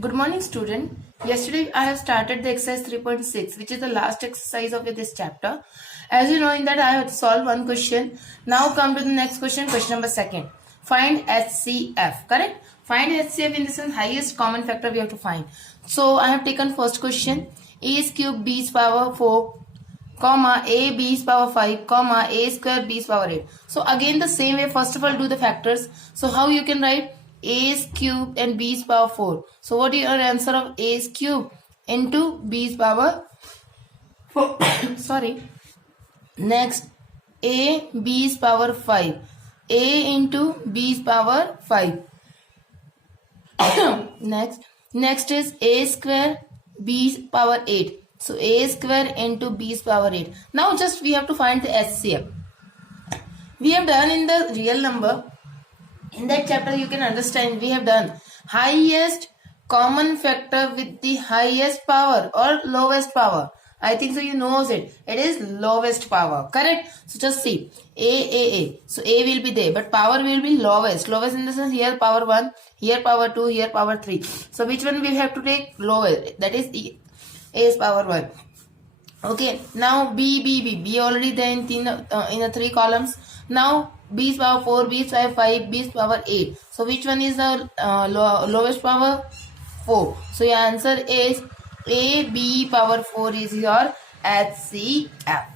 Good morning, student. Yesterday I have started the exercise 3.6, which is the last exercise of this chapter. As you know, in that I have solved one question. Now come to the next question, question number second. Find HCF, correct? Find HCF in this is highest common factor we have to find. So I have taken first question, a is cube b is power 4, comma a b is power 5, comma a square b is power 8. So again the same way, first of all do the factors. So how you can write a is cube and b is power 4. So what is your answer of a is cube into b is power 4? Sorry. Next, a b is power 5. A into b is power 5. Next is a square b is power 8. So a square into b is power 8. Now just we have to find the HCF. We have done in the real number. In that chapter you can understand we have done highest common factor with the highest power or lowest power. I think so you knows it. It is lowest power. Correct? So just see. A. So A will be there. But power will be lowest. Lowest in the sense here power 1. Here power 2. Here power 3. So which one we have to take? Lowest. That is A is power 1. Okay. Now B already there in the 3 columns. Now b is power 4, b is power 5, b is power 8. So which one is the lowest power? 4. So your answer is a b power 4 is your HCF.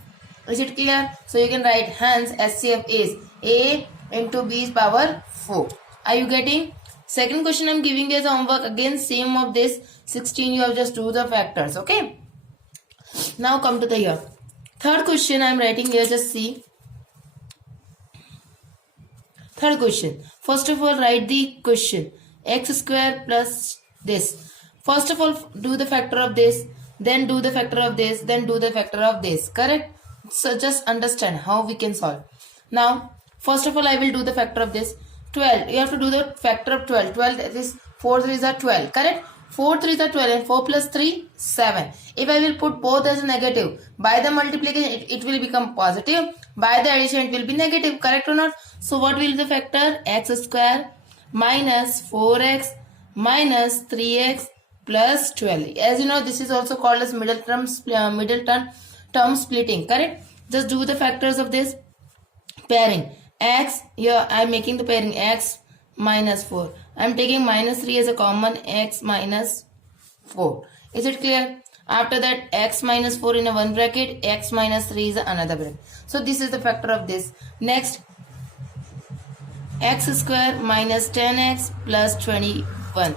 Is it clear? So you can write hence HCF is a into b is power 4. Are you getting? Second question I am giving you as homework. Again same of this 16 you have just do the factors. Okay. Now come to the here. Third question I am writing here, just see. Third question. First of all, write the question. X square plus this. First of all, do the factor of this. Then do the factor of this. Then do the factor of this. Correct? So just understand how we can solve. Now, first of all, I will do the factor of this. 12. You have to do the factor of 12. 12 that is 4 3s are 12. Correct? 4 3s are 12 and 4 plus 3, 7. If I will put both as negative, by the multiplication it will become positive. By the addition it will be negative. Correct or not? So what will be the factor? X square minus 4x minus 3x plus 12. As you know, this is also called as middle term splitting. Correct? Just do the factors of this. Pairing. X, here I am making the pairing x minus 4. I am taking minus 3 as a common, x minus 4. Is it clear? After that, x minus 4 in a one bracket, x minus 3 is another bracket. So this is the factor of this. Next, x square minus 10x plus 21.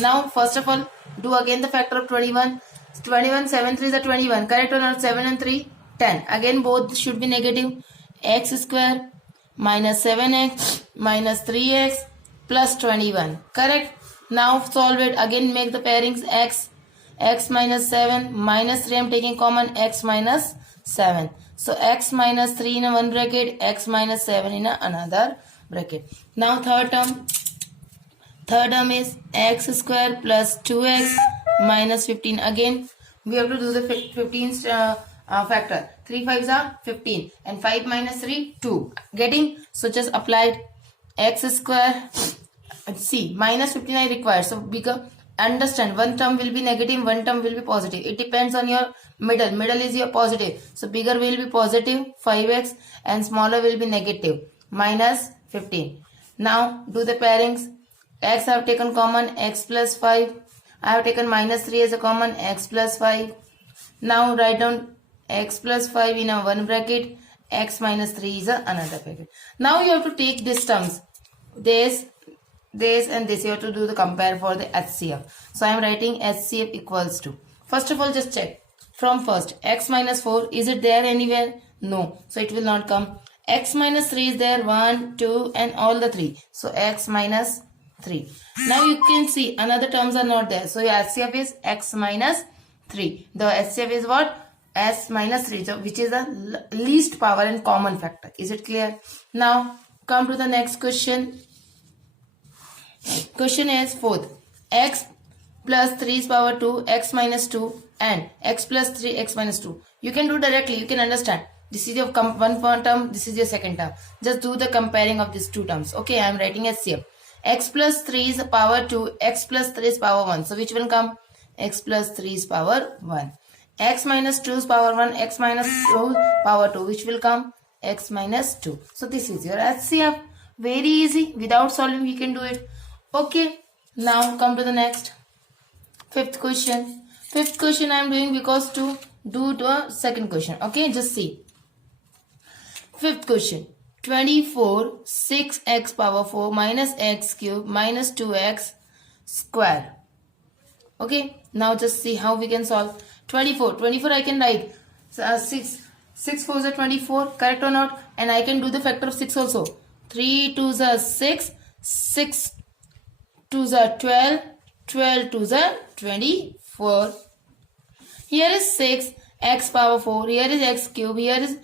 Now first of all, do again the factor of 21. 21, 7 3 is 21. Correct or not? 7 and 3, 10. Again both should be negative. X square minus 7x minus 3x plus 21. Correct? Now solve it. Again make the pairings x minus 7 minus 3. I am taking common x minus 7. So x minus 3 in a one bracket, x minus 7 in a another bracket. Now third term is x square plus 2x minus 15. Again we have to do the 15 factor. 3 5s are 15 and 5 minus 3 2. Getting? So just applied x square. See, minus 15 I require. So bigger. Understand, one term will be negative, one term will be positive. It depends on your middle. Middle is your positive. So bigger will be positive 5x and smaller will be negative minus 15. Now do the pairings. X I have taken common, x plus 5. I have taken minus 3 as a common, x plus 5. Now write down x plus 5 in a one bracket, x minus 3 is another bracket. Now you have to take these terms. This and this. You have to do the compare for the HCF. So I am writing HCF equals to. First of all, just check. From first, x minus 4, is it there anywhere? No. So it will not come. X minus 3 is there. 1, 2 and all the 3. So x minus 3. Now you can see another terms are not there. So your HCF is x minus 3. The HCF is what? S minus 3, so which is the least power and common factor. Is it clear? Now come to the next question. Question is fourth. X plus 3 is power 2, x minus 2 and x plus 3, x minus 2. You can do directly. You can understand. This is your one term. This is your second term. Just do the comparing of these two terms. Okay, I am writing HCF. x plus 3 is power 2, x plus 3 is power 1. So which will come? X plus 3 is power 1. X minus 2 is power 1, x minus 2 power 2, which will come? X minus 2. So this is your HCF. Very easy. Without solving, we can do it. Okay. Now come to the next. Fifth question. Fifth question I am doing because to do the second question. Okay, just see. Fifth question. 24, 6x power 4 minus x cube minus 2x square. Okay, now just see how we can solve. 24 I can write 6 4s are 24, correct or not? And I can do the factor of 6 also. 3 2s are 6, 6 2s are 12, 12 2s are 24. Here is 6 x power 4, here is x cube, here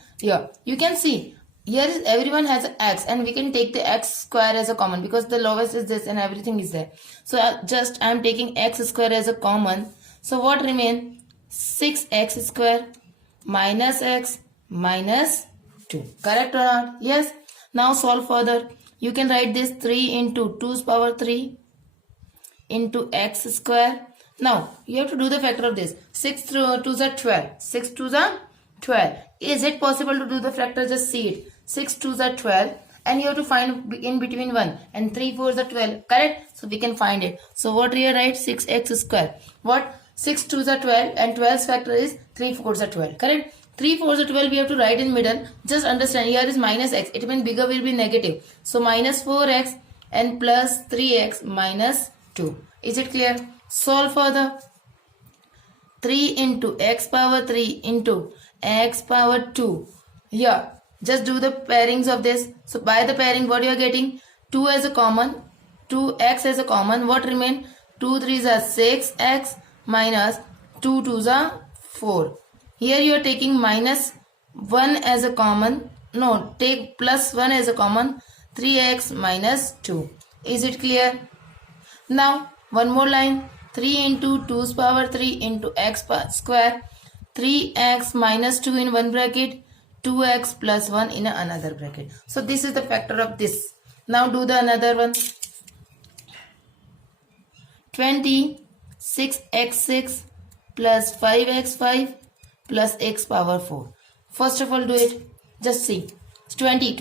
you can see here is everyone has an x, and we can take the x square as a common because the lowest is this and everything is there. So just I am taking x square as a common. So what remain? 6x square minus x minus 2. Correct or not? Yes. Now solve further. You can write this 3 into 2's power 3 into x square. Now you have to do the factor of this. 6 2's are 12. 6 2's are 12. Is it possible to do the factor? Just see it. 6 2's are 12. And you have to find in between 1. And 3 4's are 12. Correct? So we can find it. So what do you write? 6x square. What? 6 2's are 12 and 12's factor is 3 4's are 12. Correct? 3 4's are 12 we have to write in middle. Just understand here is minus x. It means bigger will be negative. So minus 4x and plus 3x minus 2. Is it clear? Solve further. 3 into x power 3 into x power 2. Here, just do the pairings of this. So by the pairing, what you are getting? 2 as a common, 2x as a common. What remain? 2 3's are 6x minus 2 2's are 4. Here you are taking minus 1 as a common. No, take plus 1 as a common. 3x minus 2. Is it clear? Now, one more line. 3 into 2's power 3 into x square. 3x minus 2 in one bracket. 2x plus 1 in another bracket. So this is the factor of this. Now do the another one. 26x6 plus 5x5 plus x power 4. First of all do it. Just see. 20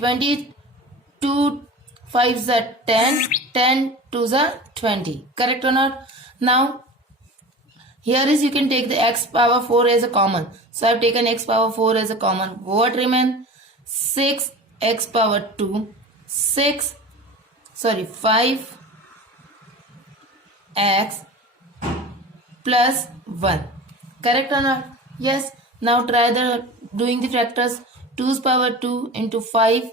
2 5's are 10. 10 2's are 20. Correct or not? Now here is you can take the x power 4 as a common. So I have taken x power 4 as a common. What remain? 6x power 2. 5x plus 1. Correct or not? Yes. Now try the doing the factors. 2's power 2 into 5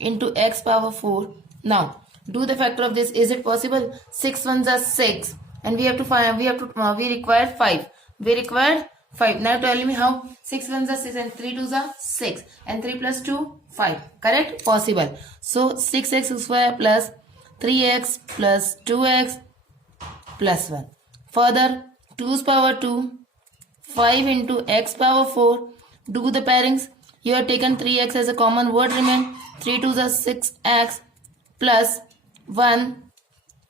into x power 4. Now do the factor of this. Is it possible? 6 1's are 6. And we have to find, we require 5. We required 5. Now tell me how. 6 1's are 6 and 3 2's are 6. And 3 plus 2, 5. Correct? Possible. So 6x square plus 3x plus 2x plus 1. Further, 2's power 2, 5 into x power 4. Do the pairings. You have taken 3x as a common. What remain? 3 2's are 6x plus 1.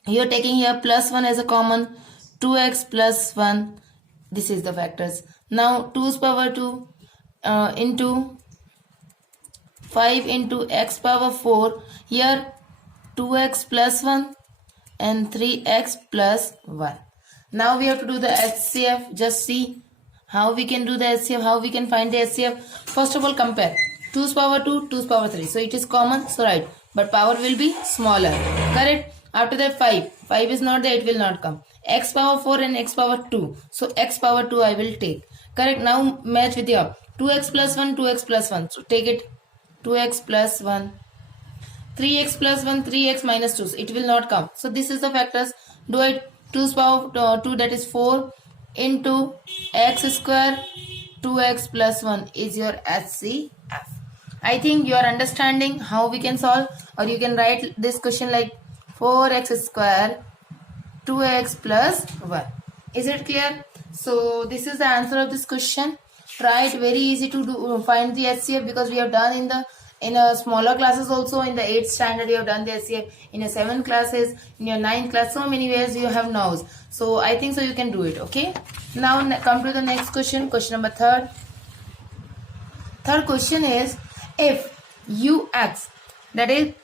You are taking here plus 1 as a common. 2x plus 1. This is the factors. Now 2's power 2 into 5 into x power 4. Here 2x plus 1 and 3x plus 1. Now we have to do the HCF. Just see how we can do the HCF, how we can find the HCF. First of all, compare 2's power 2, 2's power 3. So it is common, so right. But power will be smaller. Correct? After that 5. 5 is not there, it will not come. X power 4 and x power 2. So x power 2 I will take. Correct? Now match with your 2x plus 1, 2x plus 1. So take it. 2x plus 1. 3x plus 1, 3x minus 2. So it will not come. So this is the factors. Do it. 2's power 2, that is 4 into x square 2x plus 1 is your HCF. I think you are understanding how we can solve, or you can write this question like 4x square 2x plus 1. Is it clear? So this is the answer of this question. Try it. Very easy to do, find the HCF, because we have done in the in a smaller classes also. In the 8th standard you have done the SCF, in your 7th classes, in your 9th class, so many ways you have knows. So I think so you can do it. Okay, now come to the next question. Question number third. Third question is, if ux, that is,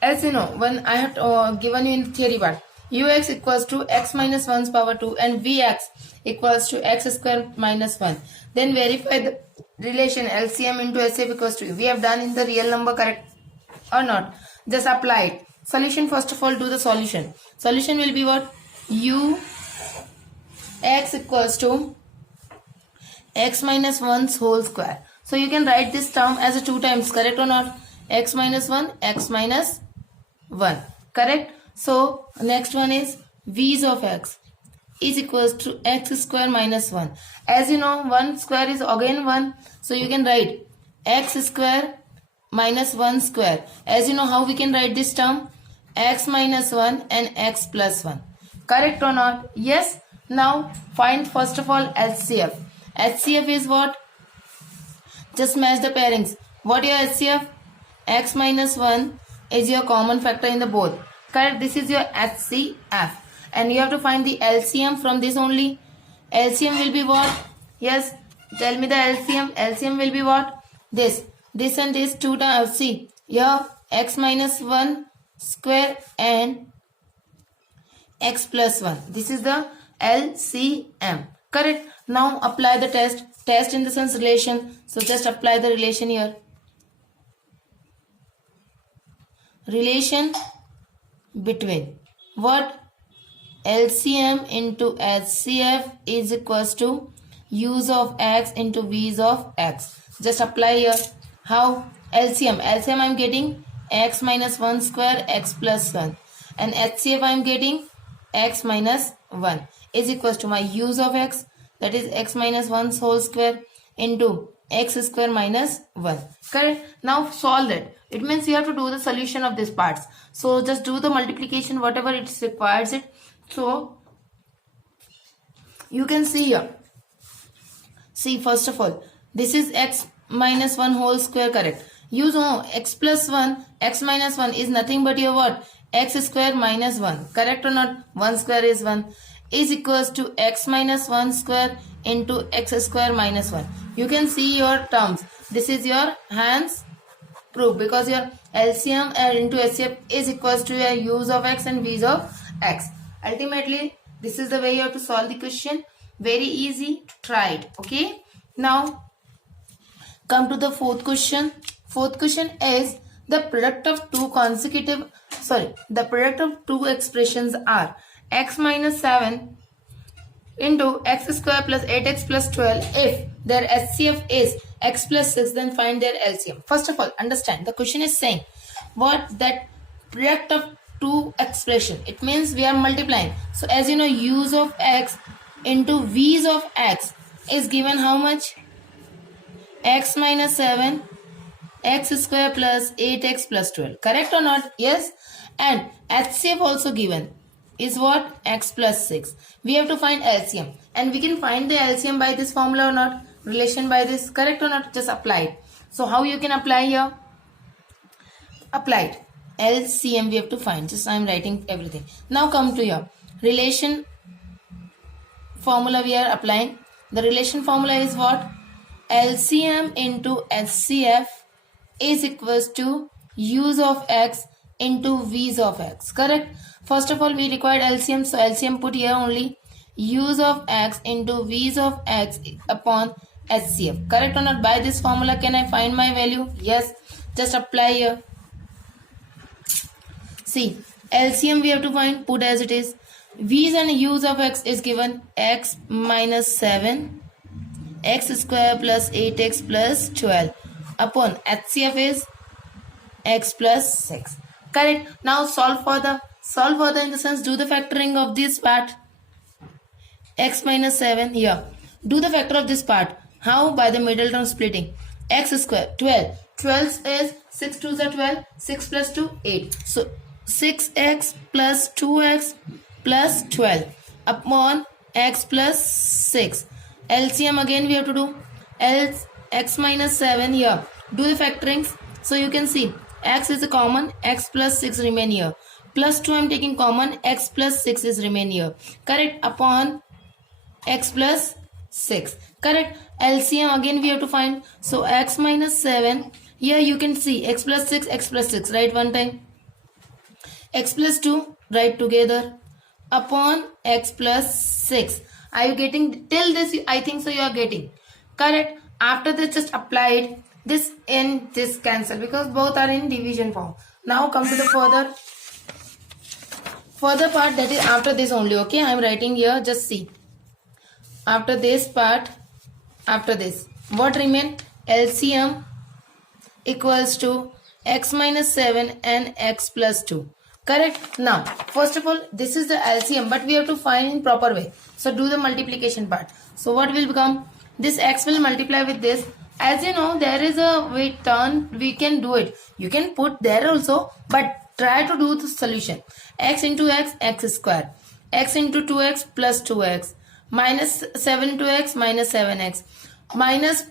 as you know, when I have given you in theory part, ux equals to x minus 1's power 2 and vx equals to x square minus 1, then verify the relation LCM into HCF equals to, we have done in the real number, correct or not? Just apply it. Solution, first of all, do the solution. Solution will be what? Ux equals to x minus 1's whole square. So you can write this term as a 2 times, correct or not? X minus 1, x minus 1, correct? So next one is v's of x is equals to x square minus 1. As you know, 1 square is again 1. So you can write x square minus 1 square. As you know how we can write this term? X minus 1 and x plus 1. Correct or not? Yes. Now find first of all HCF. HCF is what? Just match the pairings. What your HCF? X minus 1 is your common factor in the both. Correct? This is your HCF. And you have to find the LCM from this only. LCM will be what? Yes. Tell me the LCM. LCM will be what? This. This and this 2 times. See. Here x minus 1 square and x plus 1. This is the LCM. Correct? Now apply the test. Test in the sense relation. So just apply the relation here. Relation between what? LCM into HCF is equals to u's of x into v's of x. Just apply here. How? LCM. LCM I am getting x minus 1 square x plus 1. And HCF I am getting x minus 1 is equals to my u's of x, that is x minus 1's whole square into x square minus 1. Correct? Now solve it. It means you have to do the solution of these parts. So just do the multiplication whatever it requires it. So you can see here. See, first of all, this is x minus 1 whole square, correct? Use x plus 1, x minus 1 is nothing but your what? X square minus 1, correct or not? 1 square is 1 is equals to x minus 1 square into x square minus 1. You can see your terms. This is your hands proof because your LCM into HCF is equals to your u's of x and v's of x. Ultimately, this is the way you have to solve the question. Very easy. Try it. Okay. Now, come to the fourth question. Fourth question is the product of the product of two expressions are x minus 7 into x square plus 8x plus 12. If their HCF is x plus 6, then find their LCM. First of all, understand the question is saying what? That product of two expression. It means we are multiplying. So as you know, u's of x into v's of x is given how much? X minus 7 x square plus 8x plus 12. Correct or not? Yes. And HCF also given is what? X plus 6. We have to find LCM. And we can find the LCM by this formula or not? Relation by this. Correct or not? Just apply it. So how you can apply here? Apply it. LCM we have to find. Just I am writing everything. Now come to your relation formula we are applying. The relation formula is what? LCM into HCF is equals to u's of x into v's of x. Correct? First of all, we required LCM. So LCM put here only. U's of x into v's of x upon HCF. Correct or not? By this formula can I find my value? Yes. Just apply here. See, LCM we have to find, put as it is. V's and u's of x is given x minus 7 x square plus 8x plus 12 upon HCF is x plus 6. Correct. Now solve further in the sense do the factoring of this part. X minus 7 here. Do the factor of this part. How? By the middle term splitting. X square 12. 12 is 6 2s are 12. 6 plus 2 8. So 6x plus 2x plus 12 upon x plus 6. LCM again we have to do. X minus 7 here. Do the factorings. So you can see x is a common, x plus 6 remain here. Plus 2 I am taking common, x plus 6 is remain here. Correct? Upon x plus 6. Correct? LCM again we have to find. So x minus 7. Here you can see x plus 6, x plus 6. Write one time. X plus 2. Write together. Upon x plus 6. Are you getting till this? I think so you are getting. Correct? After this just apply it. This and this cancel because both are in division form. Now come to the further part, that is after this only. Okay, I am writing here, just see. After this part, after this, what remain? LCM equals to x minus 7 and x plus 2. Correct? Now, first of all, this is the LCM, but we have to find in proper way. So, do the multiplication part. So, what will become? This x will multiply with this. As you know, there is a way turn, we can do it. You can put there also, but try to do the solution. X into x, x square. X into 2x plus 2x. Minus 7 into x, minus 7x. Minus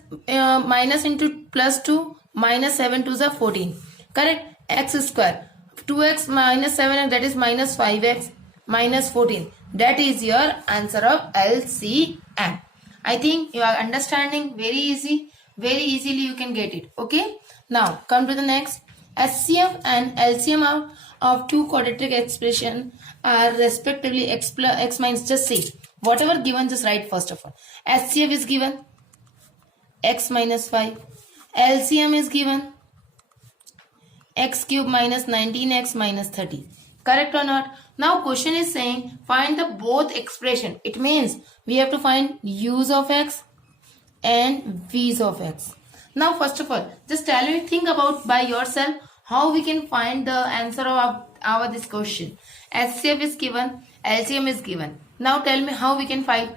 into plus 2, minus 7 to the 14. Correct? X square. 2x minus 7x, that is minus 5x minus 14. That is your answer of LCM. I think you are understanding, very easy. Very easily you can get it. Okay. Now come to the next. HCF and LCM of two quadratic expression are respectively x plus x minus, just see. Whatever given, just write first of all. HCF is given x minus 5. LCM is given x cube minus 19x minus 30. Correct or not? Now question is saying find the both expression. It means we have to find u's of x and v's of x. Now first of all, just tell me, think about by yourself how we can find the answer of our this question. HCF is given, LCM is given. Now tell me how we can find.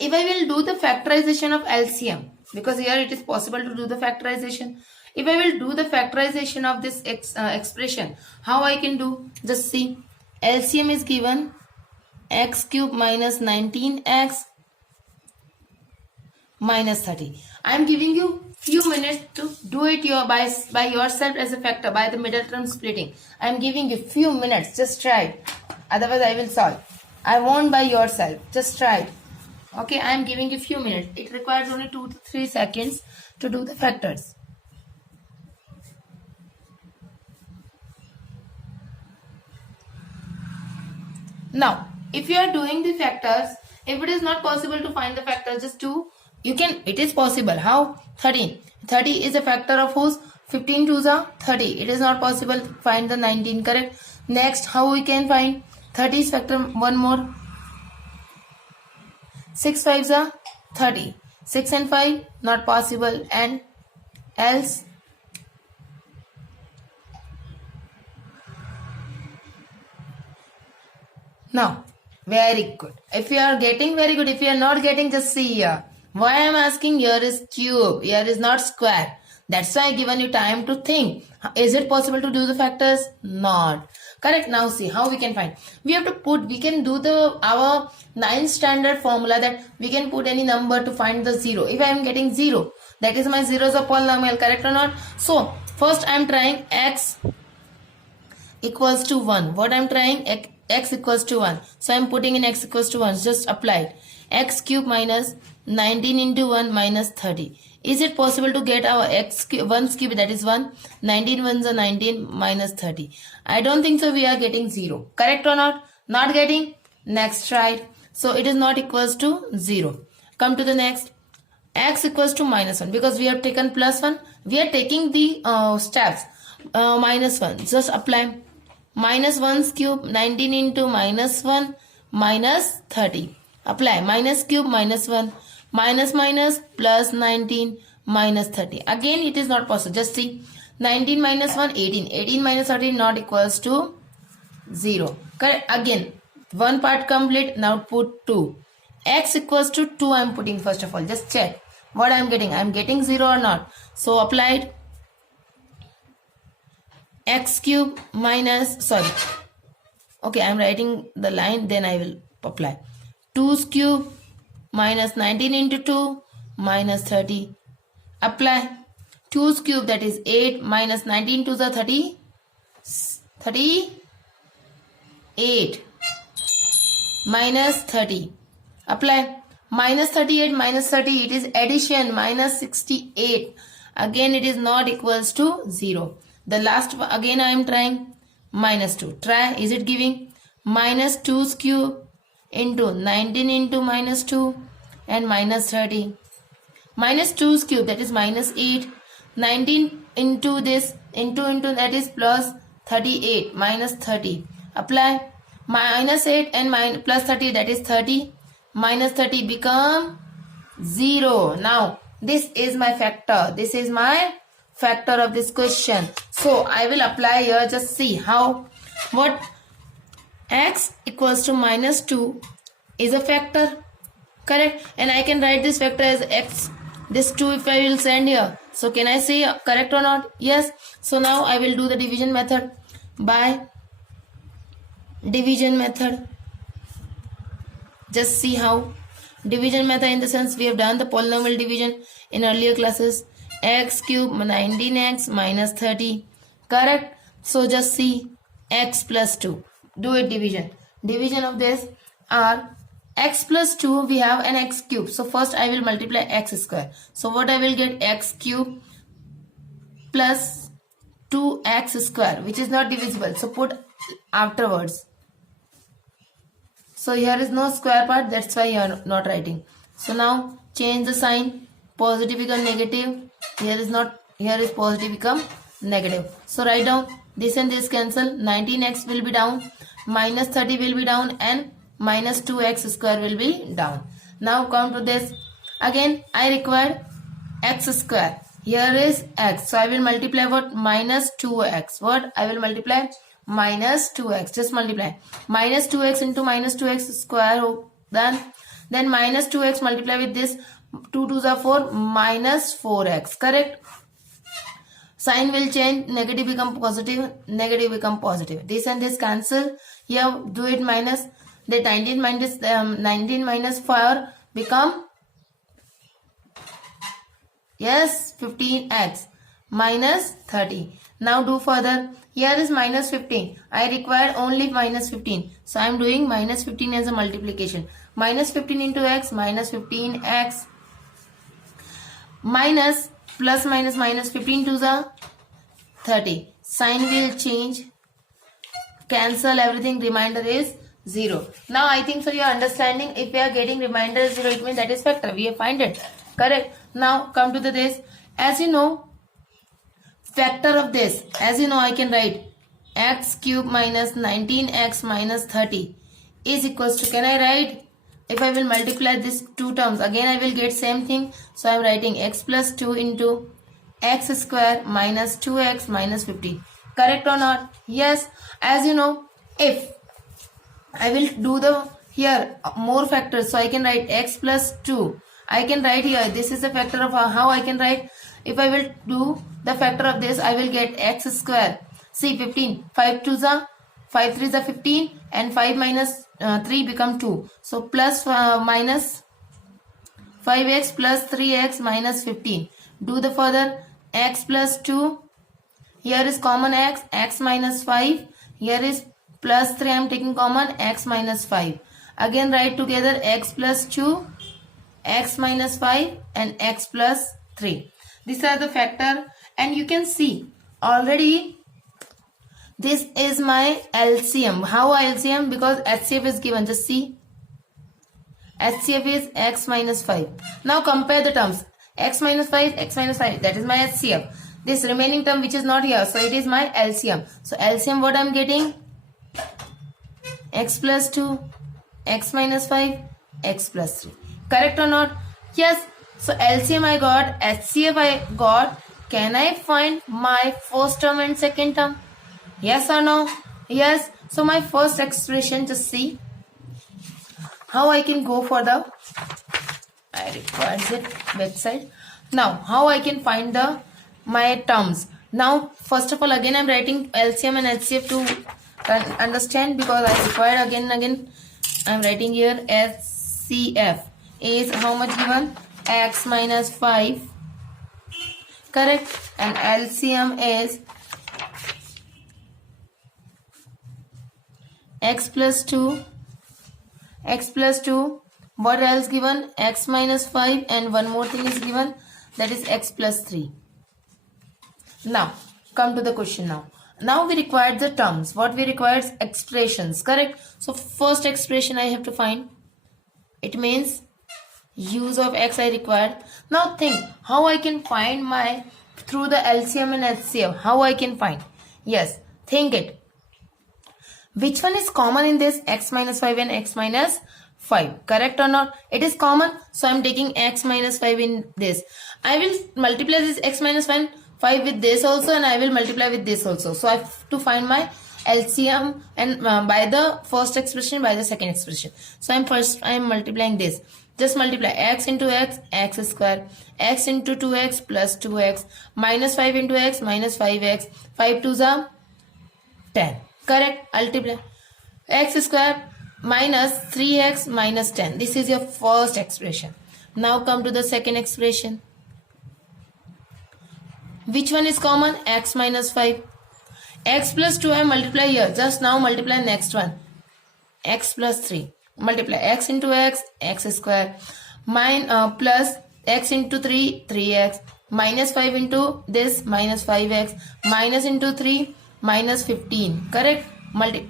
If I will do the factorization of LCM, because here it is possible to do the factorization. If I will do the factorization of this expression, how I can do? Just see. LCM is given x cube minus 19x minus 30. I am giving you few minutes to do it by yourself as a factor, by the middle term splitting. I am giving you few minutes. Just try it. Otherwise I will solve. I won't by yourself. Just try it. Okay, I am giving you few minutes. It requires only 2 to 3 seconds to do the factors. Now, if you are doing the factors, if it is not possible to find the factors, just do. You can, it is possible. How? 13. 30 is a factor of whose? 15 twos are 30. It is not possible. Find the 19, correct? Next, how we can find? 30 is factor, one more. 6 5s are 30. 6 and 5, not possible. And else? Now, very good. If you are getting, very good. If you are not getting, just see here. Why I am asking, here is cube, here is not square. That's why I given you time to think. Is it possible to do the factors? Not. Correct. Now see how we can find. We have to put, we can do our 9th standard formula that we can put any number to find the 0. If I am getting 0, that is my 0 is a polynomial, correct or not? So, first I am trying x equals to 1. What I am trying? X equals to 1. So, I am putting in x equals to 1. Just apply it. X cube minus 19 into 1 minus 30. Is it possible to get our x cube, 1's cube, that is 1, 19 ones are 19 minus 30. I don't think so we are getting 0. Correct or not? Not getting? Next try it. So it is not equals to 0. Come to the next. X equals to minus 1 because we have taken plus 1. We are taking the steps. Minus 1. Just apply. Minus 1's cube, 19 into minus 1 minus 30. Apply. Minus cube minus 1. Minus minus plus 19 minus 30. Again it is not possible. Just see. 19 minus 1, 18. 18 minus 13 not equals to 0. Correct. Again. One part complete. Now put 2. X equals to 2 I am putting first of all. Just check. What I am getting. I am getting 0 or not. So applied. X cube minus. Sorry. Okay. I am writing the line. Then I will apply. 2's cube minus 19 into 2 minus 30. Apply. 2's cube, that is 8, minus 19 to the 38 minus 30. Apply. Minus 38 minus 30, it is addition, minus 68. Again it is not equals to 0. The last one, again I am trying. Minus 2. Try. Is it giving? Minus 2's cube into 19 into minus 2 and minus 30. Minus 2's cube, that is minus 8. 19 into this, into that is plus 38 minus 30. Apply. Minus 8 and plus 30, that is 30. Minus 30 become 0. Now this is my factor. This is my factor of this question. So I will apply here. Just see how. What? X equals to minus 2 is a factor. Correct. And I can write this factor as x. This 2 if I will send here. So can I say correct or not? Yes. So now I will do the division method. By division method. Just see how. Division method in the sense we have done the polynomial division in earlier classes. X cube 19x minus 30. Correct. So just see x plus 2. Do it division. Division of this are x plus 2, we have an x cube. So first I will multiply x square. So what I will get? X cube plus 2x square, which is not divisible. So put afterwards. So here is no square part, that's why you are not writing. So now change the sign. Positive become negative. Here is not, here is positive become negative. So write down this and this cancel. 19x will be down, minus 30 will be down, and minus 2x square will be down. Now come to this. Again I require x square. Here is x. So I will multiply what? Minus 2x. What? I will multiply minus 2x. Just multiply. Minus 2x into minus 2x square. Done. Then minus 2x multiply with this. 2 2s are 4. Minus 4x. Correct. Sign will change. Negative become positive. Negative become positive. This and this cancel. Here do it minus. The 19 minus 4 become, yes, 15x minus 30. Now do further. Here is minus 15. I require only minus 15. So I am doing minus 15 as a multiplication. Minus 15 into x, minus 15x, minus plus minus minus 15 to the 30. Sign will change. Cancel everything. Remainder is 0. Now I think for your understanding, if we are getting remainder 0, it means that is factor. We have find it. Correct. Now come to this. As you know, factor of this. As you know, I can write x cube minus 19x minus 30 is equals to, can I write? If I will multiply these two terms, again I will get same thing. So I am writing x plus 2 into x square minus 2x minus 50. Correct or not? Yes. As you know, if I will do the here more factors, so I can write x plus 2. I can write here, this is the factor of how I can write. If I will do the factor of this, I will get x square. See 15, 5 2s are 5 3s are 15, and 5 minus 3 become 2. So plus minus 5x plus 3x minus 15. Do the further. X plus 2. Here is common x, x minus 5. Here is plus 3, I am taking common, x minus 5. Again write together x plus 2, x minus 5 and x plus 3. These are the factor, and you can see already this is my LCM. How LCM? Because HCF is given. Just see. HCF is x minus 5. Now compare the terms. X minus 5, x minus 5. That is my HCF. This remaining term which is not here. So it is my LCM. So LCM what I am getting? X plus 2, x minus 5, x plus 3. Correct or not? Yes. So LCM I got, HCF I got. Can I find my first term and second term? Yes or no? Yes. So my first expression, just see how I can go for the, I require it website. Now how I can find the my terms. Now first of all, again I am writing LCM and HCF to understand, because I require again and again. I am writing here HCF is how much given? X minus 5. correct? And LCM is x plus 2, what else given? X minus 5, and one more thing is given, that is x plus 3. Now come to the question. Now we require the terms. What we require is expressions, correct? So first expression I have to find. It means use of x I required. Now think how I can find my through the LCM and HCF. How I can find? Yes, think it. Which one is common in this? X minus 5 and x minus 5. Correct or not? It is common. So I am taking x minus 5 in this. I will multiply this x minus 5 with this also, and I will multiply with this also. So I have to find my LCM and by the first expression, by the second expression. So I am multiplying this. Just multiply x into x, x square, x into 2x plus 2x, minus 5 into x, minus 5x, 5 2s are 10. Correct? Multiply x square minus 3x minus 10. This is your first expression. Now come to the second expression. Which one is common? X minus 5. X plus 2 I multiply here. Just now multiply next one. X plus 3. Multiply x into x, x square. Plus x into 3, 3x. Minus 5 into this, minus 5x. Minus into 3, minus 15. Correct?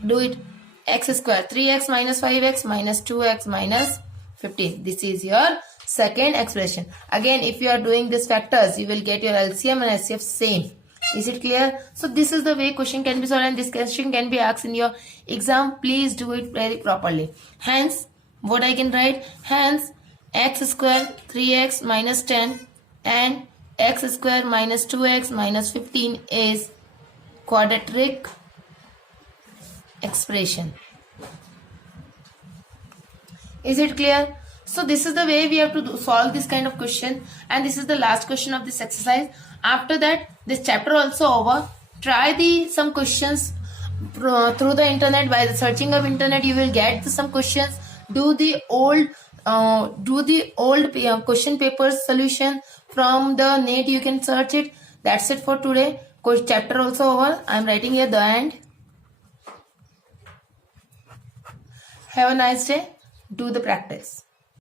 Do it. X square. 3x minus 5x minus 2x minus 15. This is your second expression. Again, if you are doing these factors, you will get your LCM and HCF same. Is it clear? So this is the way question can be solved, and this question can be asked in your exam. Please do it very properly. Hence, what I can write? Hence, x square 3x minus 10 and x square minus 2x minus 15 is quadratic expression. Is it clear? So this is the way we have to solve this kind of question, and this is the last question of this exercise. After that, this chapter also over. Try some questions through the internet. By the searching of internet, you will get some questions. Do the old question papers solution from the net. You can search it. That's it for today. Chapter also over. I am writing here the end. Have a nice day. Do the practice.